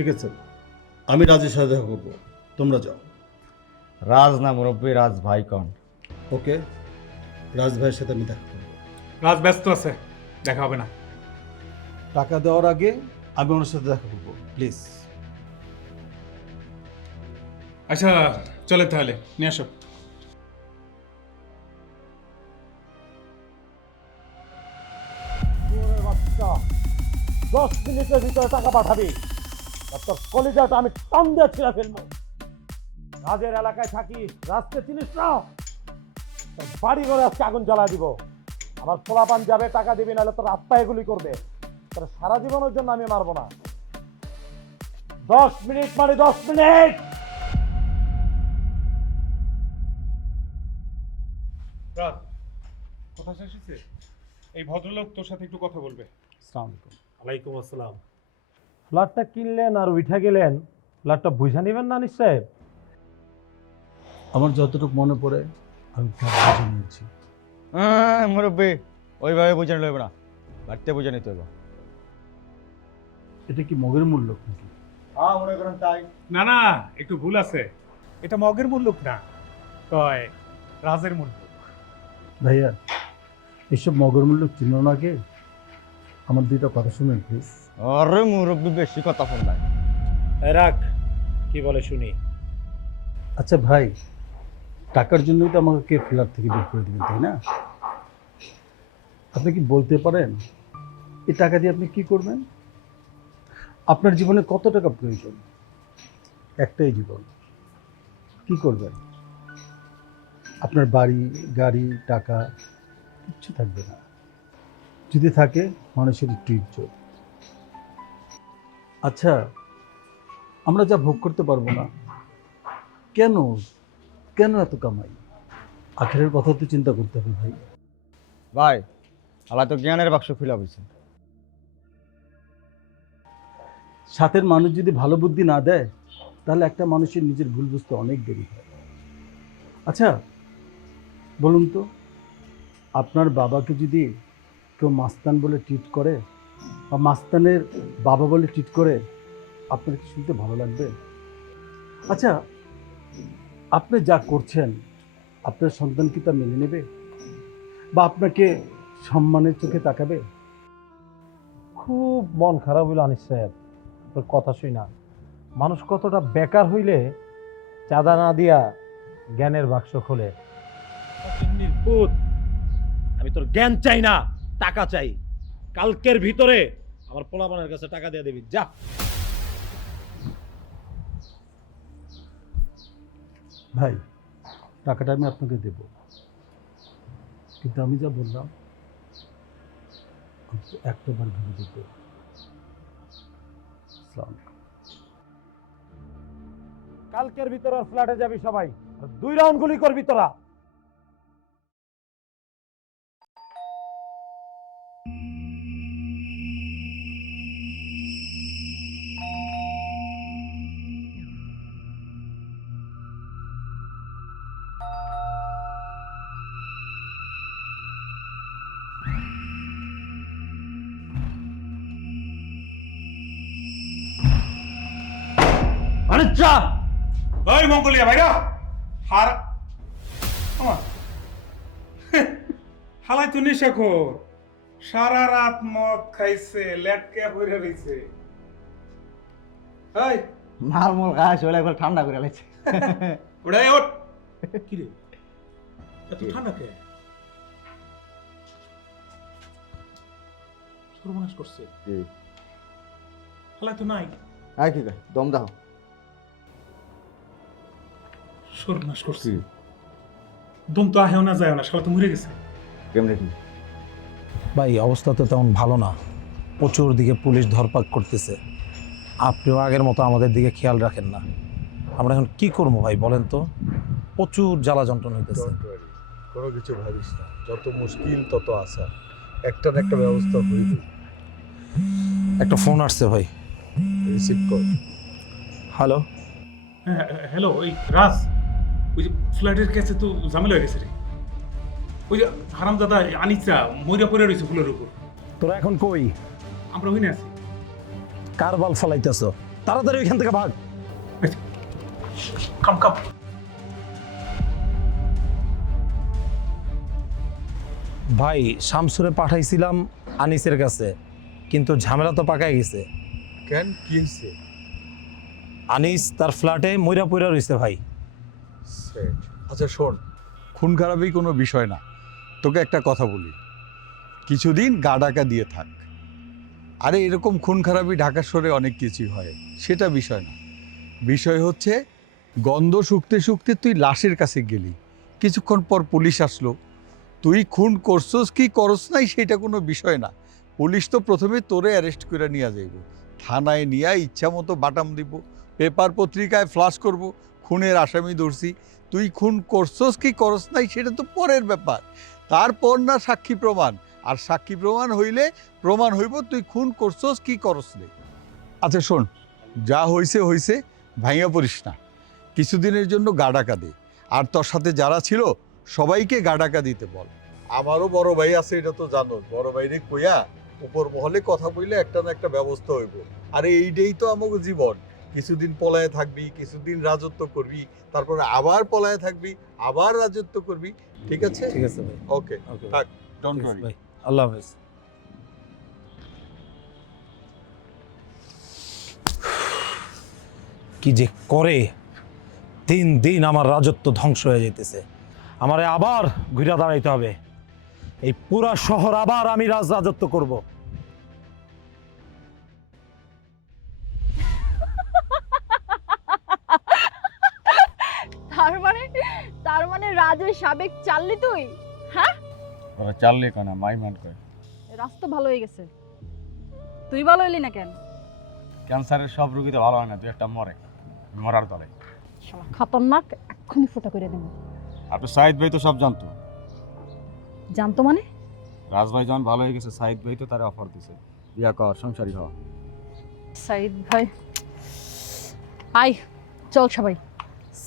ঠিক আছে, আমি রাজের সাথে দেখা করবো, তোমরা যাও। রাজ না মুরব্বী, রাজ ভাই কন। ওকে, রাজ ভাইয়ের সাথে আমি দেখা করবো। রাজ ব্যস্ত আছে, দেখা হবে না। টাকা দেওয়ার আগে আমি ওনার সাথে দেখা করবো, প্লিজ। আচ্ছা চলে, তাহলে নিয়ে আসো। 10 মিনিটের ভিতরে টাকা পাঠাবি, তোর কলিজাটা আমি টান দিয়ে ছিঁড়ে ফেলবো। রাজের এলাকায় থাকি, রাজকে চিনিস না? তোর বাড়ি ঘরে আজকে আগুন জ্বালা দিব। আমার পোলাপান যাবে, টাকা দিবি, নাহলে তোর আত্মা এগুলি করবে। তোর সারা জীবনের জন্য আমি মারবো না। 10 মিনিট মানে 10 মিনিট। রাজ, কথা শেষ হয়েছে? এই ভদ্রলোক তোর সাথে একটু কথা বলবে। আসসালামু আলাইকুম। ওয়ালাইকুম আসসালাম। ফ্ল্যাটটা কিনলেন আর উঠা গেলেন, ফ্ল্যাটটা বুঝা নিবেন না আনিস সাহেব? আমার যতটুকু মনে পড়ে আমি ফ্ল্যাট বুঝে নিয়েছি। মুরব্বী, ওইভাবে বুঝে লইব না, বাড়িতে বুঝে নিতে হইব। এটা কি মগের মূল্য নাকি? হ্যাঁ মনে করেন তাই। না না, একটু ভুল আছে। এটা মগের মূল্য না, কয় রাজের মূল্য। ভাইয়া, এসব মগের মূল্য চিহ্ন না কে? আমার দুইটা কথা শুনেন প্লিজ। আরে মুরব্বী বেশি কথা ফোন নাই। রাখ, কি বলে শুনি। আচ্ছা ভাই, টাকার জন্যই তো আমাকে ফ্ল্যাট থেকে বের করে দিবেন, তাই না? আপনি কি বলতে পারেন এই টাকা দিয়ে আপনি কি করবেন? আপনার জীবনে কত টাকা প্রয়োজন? একটাই জীবন, কি করবেন? আপনার বাড়ি গাড়ি টাকা কিচ্ছু থাকবে না, যদি থাকে মানুষের একটু ইজ্জত। আচ্ছা, আমরা যা ভোগ করতে পারবো না, কেন কেন এত কামাই? আখেরের কথা তো চিন্তা করতে হবে ভাই। ভাই, আল্লাহ তো জ্ঞানের বাক্স খুলে বলছে। সাথের মানুষ যদি ভালো বুদ্ধি না দেয় তাহলে একটা মানুষের নিজের ভুল বুঝতে অনেক দেরি হয়। আচ্ছা বলুন তো, আপনার বাবাকে যদি কেউ মাস্তান বলে ট্রিট করে বা মাস্তানের বাবা বলে ট্রিট করে, আপনার কি শুনতে ভালো লাগবে? আচ্ছা, আপনি যা করছেন আপনার সন্তান কি তা মেনে নেবে বা আপনাকে সম্মানের চোখে তাকাবে? খুব মন খারাপ হইল আনিস সাহেব তোর কথা শুই না। মানুষ কতটা বেকার হইলে চাঁদা না দিয়া জ্ঞানের বাক্স খোলে। আমি তোর জ্ঞান চাই না, টাকা চাই। কালকের ভিতরে আমার পোলাপানের কাছে টাকা দিয়ে দিবি, যা। ভাই, টাকাটা আমি আপনাকে দেব, কিন্তু আমি যা বললাম একটা বার ভেবে দেখবে। কালকের ভিতরে ফ্ল্যাটে যাবি সবাই, 2 রাউন্ড গুলি করবি তোরা। আচ্ছা ওই মঙ্গলিয়া ভাইরা হার আমার হালাই তো নেশাখোর, সারা রাত মদ খাইছে, লেটকে হইরে রইছে। এই মালমূল গাছ ওলা একবার ঠান্ডা করে লাগছে। ওটা ওঠ। কি রে এত ঠান্ডা কে? সর্বনাশ করছে। হালাই তো নাই। আয় কি কয় দম দাও। সর্বনাশ করছে। দম তো আহেও না যায় না, শালা তো মরে গেছে। কেমনে কি ভাই অবস্থা তো তেমন ভালো না, প্রচুর দিকে পুলিশ ধরপাক করতেছে। আপনিও আগের মতো আমাদের দিকে খেয়াল রাখেন না। আমরা এখন কি করবো ভাই বলেন তো? প্রচুর জ্বালা যন্ত্রণা হইতেছে। কোনো কিছু ভাবিস না, যত মুশকিল তত আশা, একটা না একটা ব্যবস্থা হইবে। একটা ফোন আসছে ভাই, রিসিভ কর। হ্যালো। হ্যাঁ হ্যালো, ওই রাজ, ওই যে ফ্ল্যাটের কাছে তো ঝামেলা হয়ে গেছে রে। ওই যে হারামজাদা আনিসা মইরা পড়ে রয়েছে ফুলের উপর। তোরা এখন কই? আমরা ওইখানে আছি। কার বাল ফলাইতেছ? তাড়াতাড়ি ওইখান থেকে ভাগ। কাম কাম। ভাই শামসুরে পাঠাইছিলাম আনিসের কাছে, কিন্তু ঝামেলা তো পাকাই গেছে। কেন, কি হয়েছে? আনিস তার ফ্ল্যাটে মইরা পইরা রইছে ভাই। আচ্ছা শোন, খুন খারাপই কোনো বিষয় না। তোকে একটা কথা বলি, কিছুদিন গা ঢাকা দিয়ে থাক। আরে এরকম খুন খারাপই ঢাকা শহরে অনেক কিছুই হয়, সেটা বিষয় না। বিষয় হচ্ছে গন্ধ শুকতে শুকতে তুই লাশের কাছে গেলি, কিছুক্ষণ পর পুলিশ আসলো। তুই খুন করছস কি করস নাই সেটা কোনো বিষয় না। পুলিশ তো প্রথমে তোরে অ্যারেস্ট করে নিয়ে যাইব, থানায় নিয়ে ইচ্ছা মতো বাটাম দিব, পেপার পত্রিকায় ফ্লাশ করব, খুনের আসামি ধরছি। তুই খুন করছস কি করস নাই সেটা তো পরের ব্যাপার। তারপর না সাক্ষী প্রমাণ, আর সাক্ষী প্রমাণ হইলে প্রমাণ হইব তুই খুন করছস কি করস নাই। আচ্ছা শোন, যা হইছে হইছে, ভাইয়া পড়িস না। কিছুদিনের জন্য গা ঢাকা দে, আর তোর সাথে যারা ছিল সবাইকে গা ঢাকা দিতে বল। আমারও বড় ভাই আছে, এটা তো জানো। বড় ভাইরে কইয়া উপর মহলে কথা বললে একটা না একটা ব্যবস্থা হইব। আরে এইটাই তো আমাকে জীবন। কিছুদিন পলায়ে থাকবি, কিছুদিন রাজত্ব করবি, তারপরে আবার পলায়ে থাকবি, আবার রাজত্ব করবি। ঠিক আছে? ঠিক আছে ভাই। ওকে, থাক, ডোন্ট ওয়ারি ভাই। আল্লাহ হাফেজ। কি যে করে, দিন দিন আমার রাজত্ব ধ্বংস হয়ে যেতেছে। আমারে আবার ঘুরে দাঁড়াইতে হবে। এই পুরা শহর আবার আমি রাজত্ব করব। তার মানে রাজের সাবেক চাললি তুই? হ্যাঁ, ওরা চাললে কেন, মাইমান করে। রাস্তা ভালো হয়ে গেছে, তুই ভালো হইলি না কেন? ক্যান্সারের সব রোগী তো ভালো হয় না, তুই একটা মরে, মরার দলে। শালা খতরনাক, এক্ষুনি ফোটা করে দেব। আপনি সাইদ ভাই তো সব জানতো। জানতো মানে? রাজভাই যখন ভালো হয়ে গেছে, সাইদ ভাই তো তার অফার দিছে, বিয়া কর, সংসারী হ। সাইদ ভাই, আই চল সবাই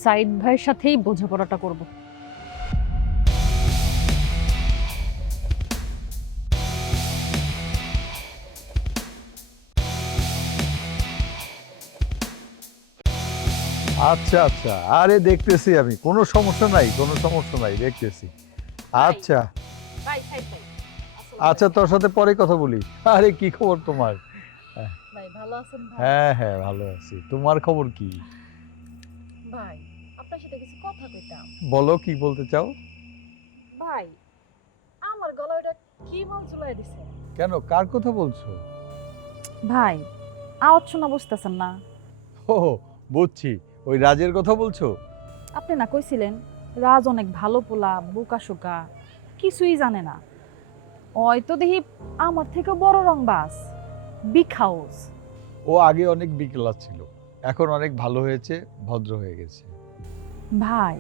সাইদ ভাইয়ের সাথেই বোঝাপড়াটা করব। আচ্ছা আচ্ছা, আরে দেখতেছি আমি, কোনো সমস্যা নাই, কোনো সমস্যা নাই, দেখতেছি। আচ্ছা ভাই সাইদ ভাই, আচ্ছা, তোর সাথে পরে কথা বলি। আরে কি খবর তোমার? ভাই ভালো আছেন ভাই? হ্যাঁ হ্যাঁ, ভালো আছি। তোমার খবর কি? ভাই আপনার সাথে কিছু কথা কইতাম। বলো, কি বলতে চাও? ভাই আমার গলায় ওটা কি মাল ঝুলাই দিছে? কেন, কার কথা বলছো? ভাই আওয়াজ শোনা বুঝতেছেন না? ও বুঝছি, ওই রাজের কথা বলছো? আপনি না কইছিলেন রাজ অনেক ভালো পোলা, বোকা শোকা, কিছুই জানে না। হয়তো দেখি আমার থেকে বড় রংবাজ, বিগ হাউস। ও আগে অনেক বিকেলা ছিল, এখন অনেক ভালো হয়েছে, ভদ্র হয়ে গেছে। ভাই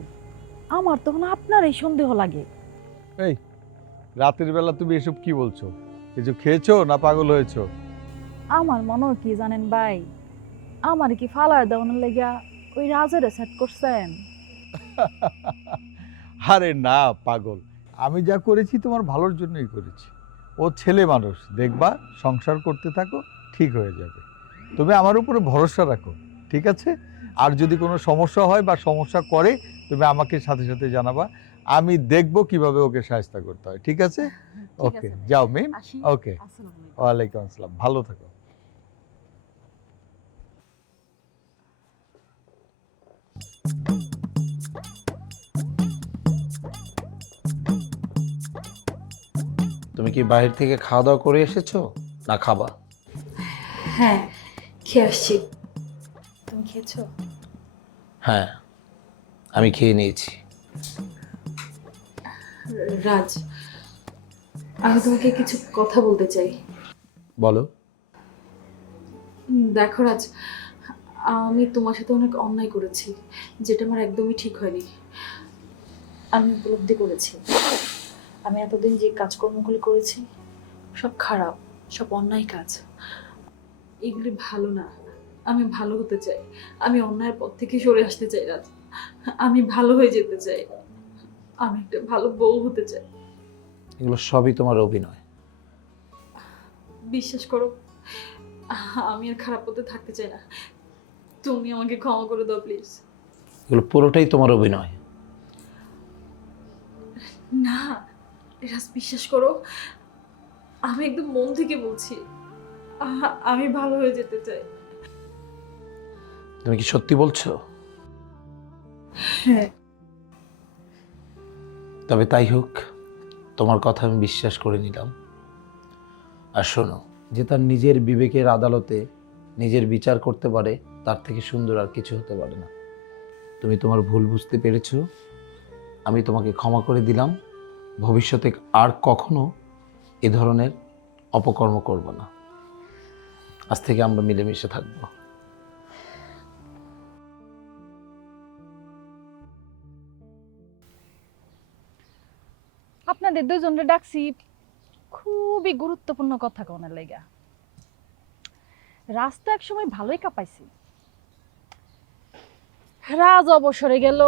আমার তখন আপনারই সন্দেহ লাগে। এই রাতের বেলা তুমি এসব কি বলছো? কিছু খেয়েছো না পাগল হয়েছো? আমার মনে হয় কি জানেন ভাই, আমার কি ফালার দেওয়ানোর লেগা ওই রাজের সেট করছেন? আরে না পাগল, আমি যা করেছি তোমার ভালোর জন্যই করেছি। ও ছেলে মানুষ, দেখবা সংসার করতে থাকো, ঠিক হয়ে যাবে। তুমি আমার উপরে ভরসা রাখো, ঠিক আছে? আর যদি কোনো সমস্যা হয় বা সমস্যা করে, তুমি আমাকে সাথে সাথে জানাবা, আমি দেখব কিভাবে ওকে সাহায্য করতে হয়, ঠিক আছে? ওকে, যাও মিম। ওকে, ওয়ালাইকুম আসসালাম, ভালো থাকো। তুমি কি বাইরে থেকে খাওয়া দাওয়া করে এসেছো না খাবা? হ্যাঁ খেয়ে আসছি। তুমি খেয়েছো? হ্যাঁ, আমি খেয়ে নিয়েছি। রাজ, আমি তোমাকে কিছু কথা বলতে চাই। বলো। দেখো রাজ, আমি তোমার সাথে অনেক অন্যায় করেছি, যেটা আমার একদমই ঠিক হয়নি। আমি উপলব্ধি করেছি আমি এতদিন যে কাজকর্মগুলি করেছি সব খারাপ, সব অন্যায় কাজ। এগুলি ভালো না। আমি ভালো হতে চাই, আমি অন্যায়ের পথ থেকে সরে আসতে চাই রাজ। আমি ভালো হয়ে যেতে চাই, আমি একটা ভালো বউ হতে চাই। এগুলো সবই তোমার অভিনয়। বিশ্বাস করো, আমি আর খারাপ পথে থাকতে চাই না। তুমি আমাকে ক্ষমা করে দাও প্লিজ। এগুলো পুরোটাই তোমার অভিনয়। না রাজ, বিশ্বাস করো, আমি একদম মন থেকে বলছি, আমি ভালো হয়ে যেতে চাই। তুমি কি সত্যি বলছো? হ্যাঁ। তবে তাই হোক, তোমার কথা আমি বিশ্বাস করে নিলাম। আর শোনো, যে তার নিজের বিবেকের আদালতে নিজের বিচার করতে পারে, তার থেকে সুন্দর আর কিছু হতে পারে না। তুমি তোমার ভুল বুঝতে পেরেছো, আমি তোমাকে ক্ষমা করে দিলাম। ভবিষ্যতে আর কখনো এ ধরনের অপকর্ম করব না। আজ থেকে আমরা মিলেমিশে থাকবো। আপনাদের দুজনের ডাকছি খুবই গুরুত্বপূর্ণ কথা কোনের লাগা। রাস্তা এক সময় ভালোই কাঁপাইছি, রাজ অবসরে গেল,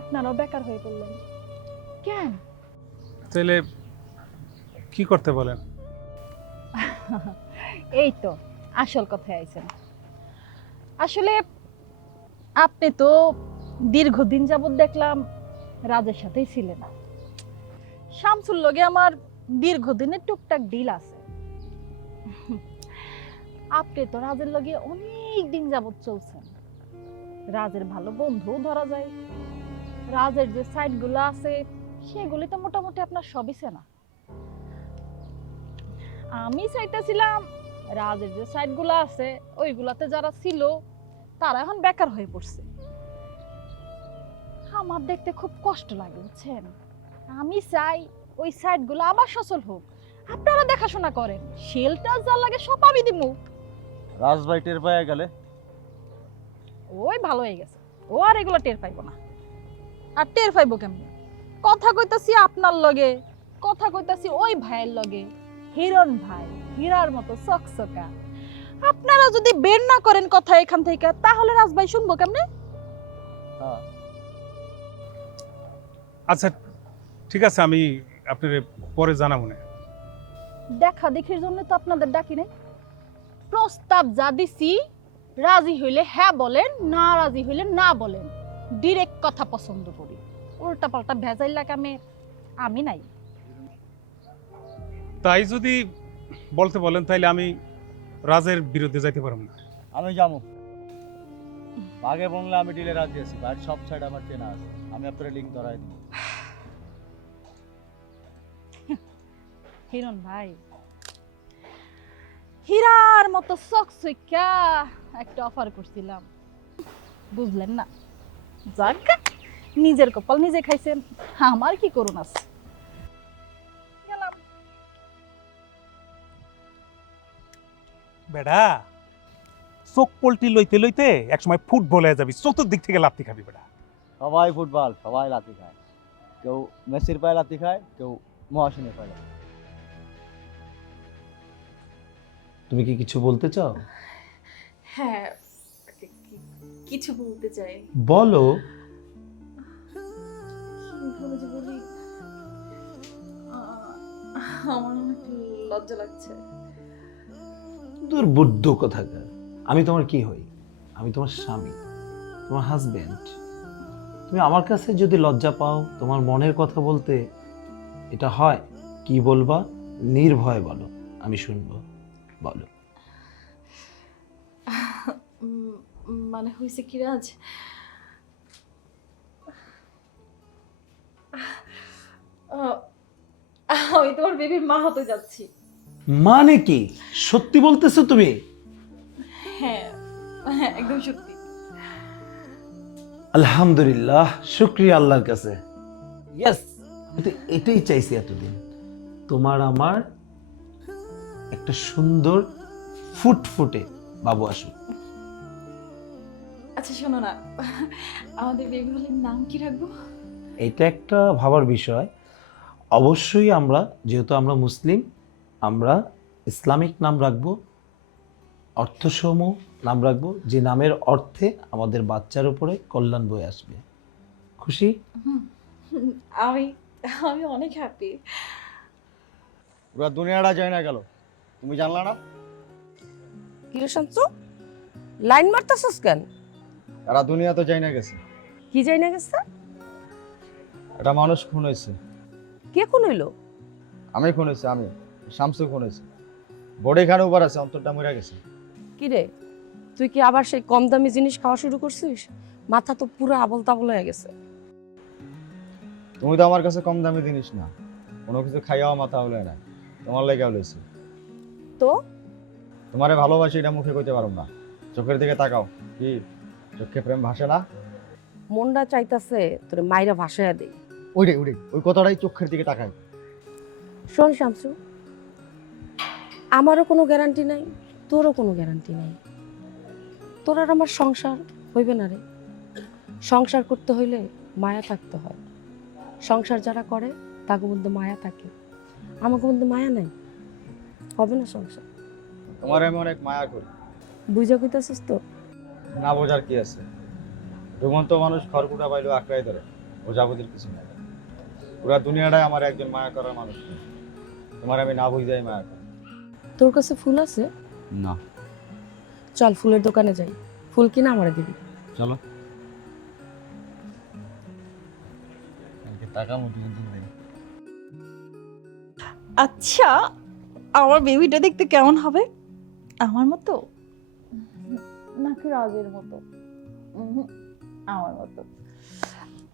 আপনারাও বেকার হয়ে পড়লেন। কেন? তাহলে কি করতে বলেন? এই তো আসল কথায় আইছেন। আসলে আপনি তো দীর্ঘদিন যাবত দেখলাম রাজের সাথেই ছিলেন। শামসুর লগে আমার দীর্ঘদিনের টুকটাক ডিল আছে। আপনি তো রাজের লগে অনেক দিন যাবত চলছেন, রাজের ভালো বন্ধু ধরা যায়। রাজের যে সাইটগুলো আছে সেগুলি তো মোটামুটি আপনার সবই চেনা। আমি চাইতেছিলাম রাজের যে সাইটগুলো আছে ওইগুলাতে যারা ছিল তারা এখন বেকার হয়ে পড়ছে। আমার দেখতে খুব কষ্ট লাগে, বুঝছেন? আমি চাই ওই সাইটগুলো আবার সচল হোক, আপনারা দেখাশোনা করেন, শেলটার যা লাগে সব আমি দিমু। রাজভাই টের পায়ে গেলে? ওই ভালো হয়ে গেছে, ও আর এগুলো টের পাইবো না। আর টের পাইবো কেমনে? কথা কইতাছি আপনার লগে, কথা কইতাছি ওই ভাইয়ের লগে, হিরণ ভাই হীরার মতো চকচকা। আপনারা যদি বের না করেন কথা এখান থেকে, তাহলে রাজ ভাই শুনবো কেমনে? আচ্ছা ঠিক আছে, আমি আপনার পরে জানাবো না। দেখা দেখির জন্য তো আপনাদের ডাকি নাই। প্রস্তাব যা দিছি, রাজি হইলে হ্যাঁ বলেন, না রাজি হইলে না বলেন। ডিরেক্ট কথা পছন্দ করি, উল্টা পাল্টা ভেজাইলা কামে আমি নাই। তাই যদি বলতে বলেন তাইলে আমি রাজের বিরুদ্ধে যাইতে পারবো না। আমি যাবো, আগে বললে আমি ডিলে রাজি আছি, বাড়ির সব সাইড আমার চেনা আছে, আমি আপনার লিঙ্ক ধরাই দিব। হিরণ ভাই, হীরার মতো চকচকা একটা অফার করছিলাম, বুঝলেন না? যাক, নিজের কপাল নিজে খাইছেন, আমার কি করুন আছে। গেলাম। বেটা চোখ পল্টি লইতে লইতে একসময় ফুটবলে যাবি, চতুর্দিক থেকে লাথি খাবি বেটা। সবাই ফুটবল, সবাই লাথি খায়, কেউ মেসির পায়ে লাথি খায়, কেউ মহাসিনের পায়ে লাথি খায়। তুমি কি কিছু বলতে চাও? হ্যাঁ, কিছু বলতে চাই। বলো। কিভাবে যে বলি, আমার অনেক লজ্জা লাগছে। দুর্বুদ্ধ কথাকার। আমি তোমার কি হই? আমি তোমার স্বামী, তোমার হাজবেন্ড। তুমি আমার কাছে যদি লজ্জা পাও তোমার মনের কথা বলতে, এটা হয়? কি বলবা নির্ভয় বলো, আমি শুনবো, বলো। মানে হয়েছে কি রাজ, আমি তোমার বেবির মা হতে যাচ্ছি। মানে কি সত্যি বলতেছো তুমি? হ্যাঁ হ্যাঁ, একদম সত্যি। আলহামদুলিল্লাহ, শুকরিয়া আল্লাহর কাছে। ইয়েস, আমি তো এটাই চাইছি এতদিন। তোমার আমার একটা সুন্দর ফুটফুটে বাবু আসুক। আচ্ছা শোনো না, আমাদের বেবি হলে নাম কি রাখবো? এটা একটা ভাবার বিষয়। অবশ্যই আমরা, যেহেতু আমরা মুসলিম, আমরা ইসলামিক নাম রাখবো, অর্থসম নাম রাখবো, যে নামের অর্থে আমাদের বাচ্চার উপরে কল্যাণ বয়ে আসবে। খুশি? আমি আমি অনেক হ্যাপি। পুরো দুনিয়াটা যায় না গেল, তুমি জানলা না? কি রে শামসু, লাইন মারতাছস কেন? এরা দুনিয়া তো যাই না গেছে। কি যাই না গেছে? এটা মানুষ খুন হয়েছে। কে কোন হইলো? আমি খুন হয়েছে, আমি শামসু খুন হয়েছে। বডি খানে উপর আছে, অন্তরটা মরে গেছে। কি রে, তুই কি আবার সেই কম দামি জিনিস খাওয়া শুরু করছিস? মাথা তো পুরো আবল তাবল হয়ে গেছে। তুমি তো আমার কাছে কম দামি জিনিস না, কোনো কিছু খাইয়াও মাথা হলে না, তোমার লেগে হলেছে। তো তোমারে ভালোবাসি এটা মুখে কইতে পারো না, চোখের দিকে তাকাও। কি চোখে প্রেম ভাসে না? মনটা চাইতাছে তোর মাইরা ভাসায়া দেই। ওইটাই ওই কথাটাই, চোখের দিকে তাকাই। শোন শামসু, আমারও কোনো গ্যারান্টি নাই, তোরও কোনো গ্যারান্টি নাই। তোর আর আমার সংসার হইবে না রে। সংসার করতে হইলে মায়া থাকতে হয়। সংসার যারা করে তার মধ্যে মায়া থাকে, আমাকে মধ্যে মায়া নাই, হবে না সংসার। তোমার আমি অনেক মায়া করি। বুঝা কইতাছিস তো? না বোঝার কি আছে? ঘুমন্ত মানুষ খড়কুটা পাইলেও আঁকড়াই ধরে, বোঝাবুঝির কিছু নাই। পুরা দুনিয়াটাই আমার একজন মায়া করার মানুষ নেই। তোমার আমি না বুঝাই মায়া করি। তোর কাছে ফুল আছে? না। চল ফুলের দোকানে যাই, ফুল কিনা আমারে দিবি। চলো। টাকা মতো নেই। আচ্ছা, আমার বেবিটা দেখতে কেমন হবে? আমার মতো নাকি রাজের মতো? আমার মতো।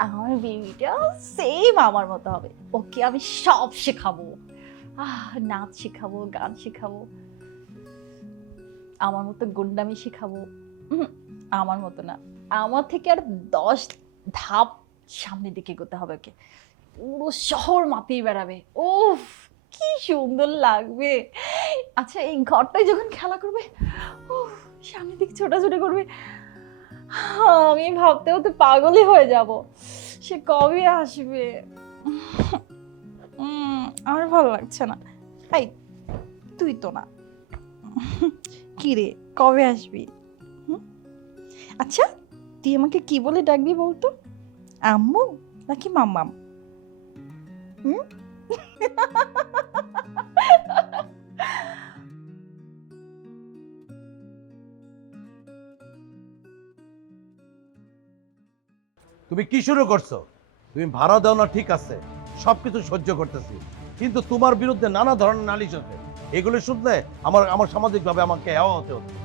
আমার বেবিটা সেম আমার মতো হবে। ওকে আমি সব শেখাবো, নাচ শেখাবো, গান শেখাবো, আমার মতো গুন্ডামি শেখাবো। আমার মতো না, আমার থেকে আর 10 ধাপ সামনের দিকে এগোতে হবে ওকে। পুরো শহর মাতিয়ে বেড়াবে। উফ, কি সুন্দর লাগবে। আচ্ছা, এই ঘরটায় যখন খেলা করবে, সামনের দিকে ছোটাছুটি করবে, আমি ভাবতেও তো পাগলই হয়ে যাব। সে কবে আসবে? আমার ভালো লাগছে না। এই তুই তো না। কি রে, কবে আসবি? আচ্ছা তুই আমাকে কি বলে ডাকবি বলতো? আম্মু নাকি মাম্মাম? তুমি কি শুরু করছো? তুমি ভাড়া দাও না ঠিক আছে, সবকিছু সহ্য করতেছি, কিন্তু তোমার বিরুদ্ধে নানা ধরনের নালিশ আছে, এগুলো শুনলে আমার সামাজিকভাবে আমাকে হেওয়া হতে হচ্ছে।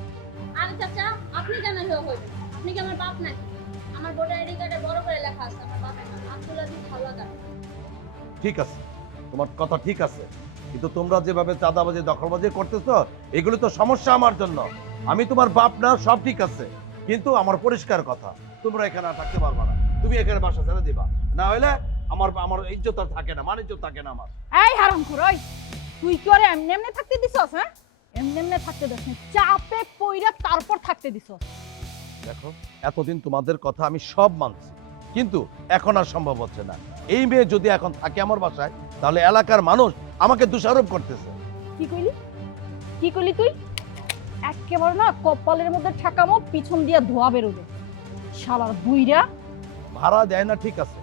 আরে চাচা, আপনি কেন হেওয়া হইবেন? আপনি কি আমার বাপ নাকি? আমার ভোটার আইডি কার্ডে বড় করে লেখা আছে আমার বাপের নাম আব্দুল আজিজ হাওলাদার। ঠিক আছে, তোমার কথা ঠিক আছে, কিন্তু তোমরা যেভাবে চাঁদাবাজি দখলবাজি করতেছো এগুলো তো সমস্যা আমার জন্য। আমি তোমার বাপ না, সব ঠিক আছে, কিন্তু আমার পরিষ্কার কথা, তোমরা এখানে আর থাকতে পারবা না। তুমি এখানে বাসা ছেড়ে দিবা, না হলে আমার ইজ্জত আর থাকে না, মান ইজ্জত থাকে না আমার। এই হারামখোর, ওই তুই কি ওরে এমনি এমনি থাকতে দিছস? হ্যাঁ, এমনি এমনি থাকতে দিস না, চাপে পইরা তারপর থাকতে দিছস। দেখো, এতদিন তোমাদের কথা আমি সব মানছি, কিন্তু এখন আর সম্ভব হচ্ছে না। এই মেয়ে যদি এখন থাকে আমার বাসায়, তাহলে এলাকার মানুষ আমাকে দোষারোপ করতেছে। কি কইলি? কি কইলি তুই? একেবারে না কপালের মধ্যে ঠাকামো, পিছন দিয়া ধোয়া বেরোবে। শালার বুইরা। ভাড়া দেয় না ঠিক আছে,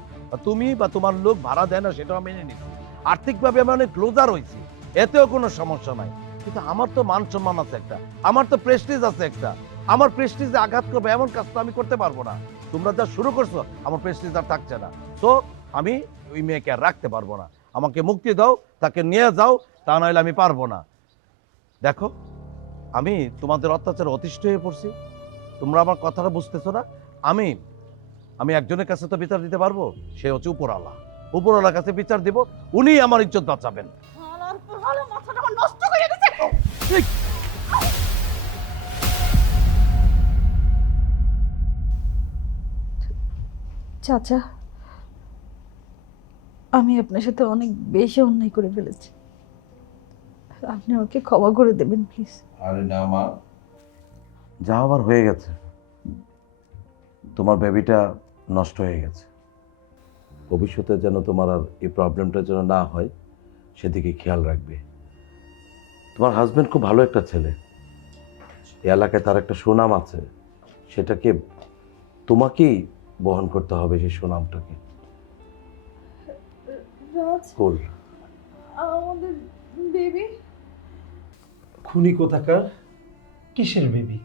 তুমি বা তোমার লোক ভাড়া দেয় না সেটাও মেনে নিচ্ছি, আর্থিকভাবে আমি অনেক ক্লোজার হয়েছি, এতেও কোনো সমস্যা নাই, কিন্তু আমার তো মান সম্মান আছে একটা, আমার তো প্রেস্টিজ আছে একটা, আমার প্রেস্টিজে আঘাত করবে এমন কাজ তো আমি করতে পারবো না। তোমরা যা শুরু করছো, আমার প্রেস্টিজ আর থাকছে না, তো আমি ওই মেয়েকে আর রাখতে পারবো না। আমাকে মুক্তি দাও, তাকে নিয়ে যাও, তা নইলে আমি পারবো না। দেখো, আমি তোমাদের অত্যাচারে অতিষ্ঠ হয়ে পড়ছি, তোমরা আমার কথাটা বুঝতেছো না। আমি একজনের কাছে তো বিচার দিতে পারবো, সে হচ্ছে উপরওয়ালা। উপরওয়ালার কাছে বিচার দিব, উনি আমার ইজ্জত বাঁচাবেন। শালার ভালো মাথাটা আমার নষ্ট করে দিছে। চাচা, আমি আপনার সাথে অনেক বেশি অন্যায় করে ফেলেছি, আপনি আমাকে ক্ষমা করে দেবেন প্লিজ। আরে না মা, যা আবার হয়ে গেছে, তোমার বেবিটা নষ্ট হয়ে গেছে, ভবিষ্যতে যেন তোমার আর এই প্রবলেমটা যেন না হয় সেদিকে খেয়াল রাখবে। তোমার হাজবেন্ড খুব ভালো একটা ছেলে, এই এলাকায় তার একটা সুনাম আছে, সেটাকে তোমাকেই বহন করতে হবে, সেই সুনামটাকে। রাজ, কুল, আমাদের বেবি। খুনি কোথাকার, কিসের বেবি?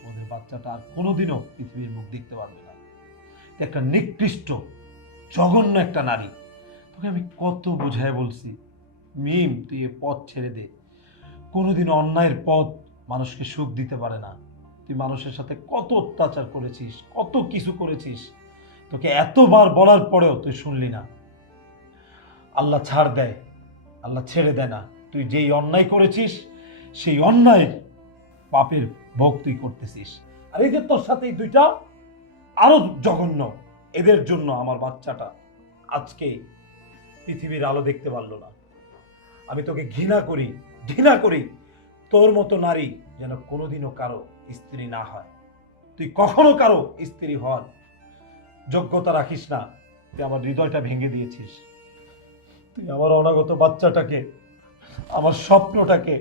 আমাদের বাচ্চাটা আর কোনোদিনও পৃথিবীর মুখ দেখতে পারবে না। একটা নিকৃষ্ট জঘন্য একটা নারী। তোকে আমি কত বোঝায় বলছি, মিম তুই এ পথ ছেড়ে দে। কোনোদিন অন্যায়ের পথ মানুষকে সুখ দিতে পারে না। তুই মানুষের সাথে কত অত্যাচার করেছিস, কত কিছু করেছিস, তোকে এতবার বলার পরেও তুই শুনলি না। আল্লাহ ছাড় দেয়, আল্লাহ ছেড়ে দেয় না। তুই যেই অন্যায় করেছিস সেই অন্যায় পাপের ভোগ তুই করতেছিস। আর এই যে তোর সাথে এই দুইটা আরো জঘন্য, এদের জন্য আমার বাচ্চাটা আজকে পৃথিবীর আলো দেখতে পারলো না। আমি তোকে ঘৃণা করি, তোর মতো নারী যেন কোনোদিনও কারো স্ত্রী না হয়। তুই কখনো কারো স্ত্রী হওয়ার যোগ্যতা রাখিস না। তুই আমার হৃদয়টা ভেঙে দিয়েছিস। তুই আমার অনাগত বাচ্চাটাকে, আমার স্বপ্নটাকে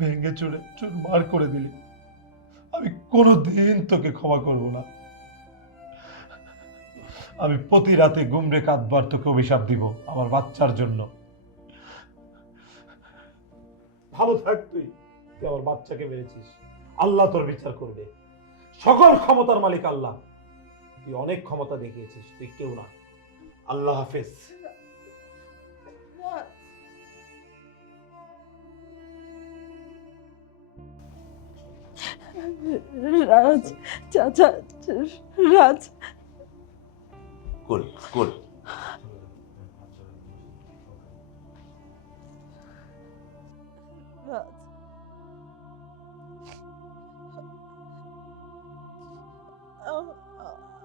ভেঙে চুরমার করে দিলি। আমি কোনোদিন তোকে ক্ষমা করব না। আমি প্রতি রাতে গুমরে কাঁদবার তোকে অভিশাপ দিব আমার বাচ্চার জন্য। ভালো থাক তুই, তুই আমার বাচ্চাকে মেরেছিস, আল্লাহ তোর বিচার করবে। সকল ক্ষমতার মালিক আল্লাহ, তুই অনেক ক্ষমতা দেখিয়েছিস, তুই কেউ না। আল্লাহ হাফেজ। রাজ, চাচা, রাজ। কুল কুল, রাজ,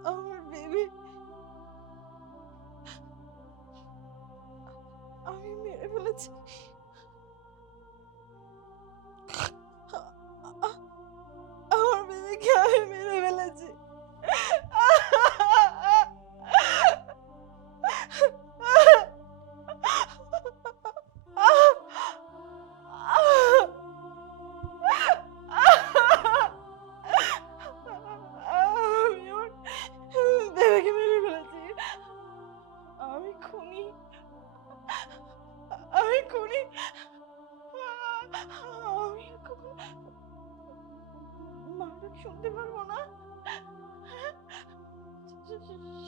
আমার বেবি আমি মেরে ফেলেছি। আমার বেবিকে আমি মেরে ফেলেছি। শুনতে পারবো না?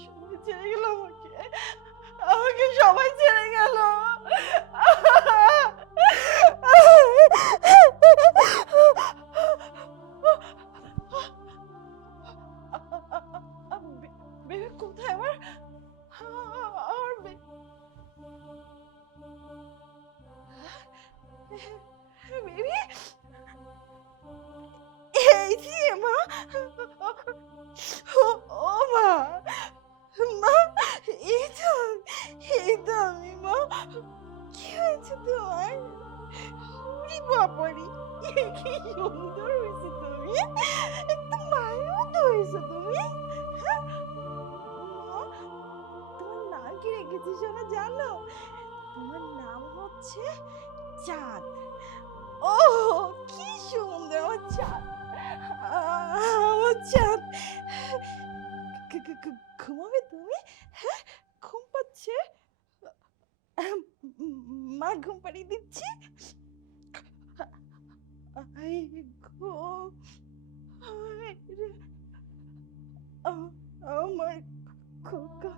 সবাই ছেড়ে গেল আমাকে, আমাকে সবাই ছেড়ে গেল। বেবি কোথায় আমার? আমার বেবি এই যে মা, ও মা, মা এই তো আমি মা। কি হয়েছে তোমার? ওরে বাবারে, কি সুন্দর হয়েছে তুমি, একদম মায়ের মতো হয়েছে তুমি। হ্যাঁ? মা, তোমার নাম কি রেখেছি শোনা জানো? তোমার নাম হচ্ছে চাঁদ। ও কি সুন্দর আমার চাঁদ, আমার চাঁদ। ঘুমাবে তুমি? হ্যাঁ, ঘুম পাচ্ছে? মা ঘুম পাড়িয়ে দিচ্ছে। আমার খোকা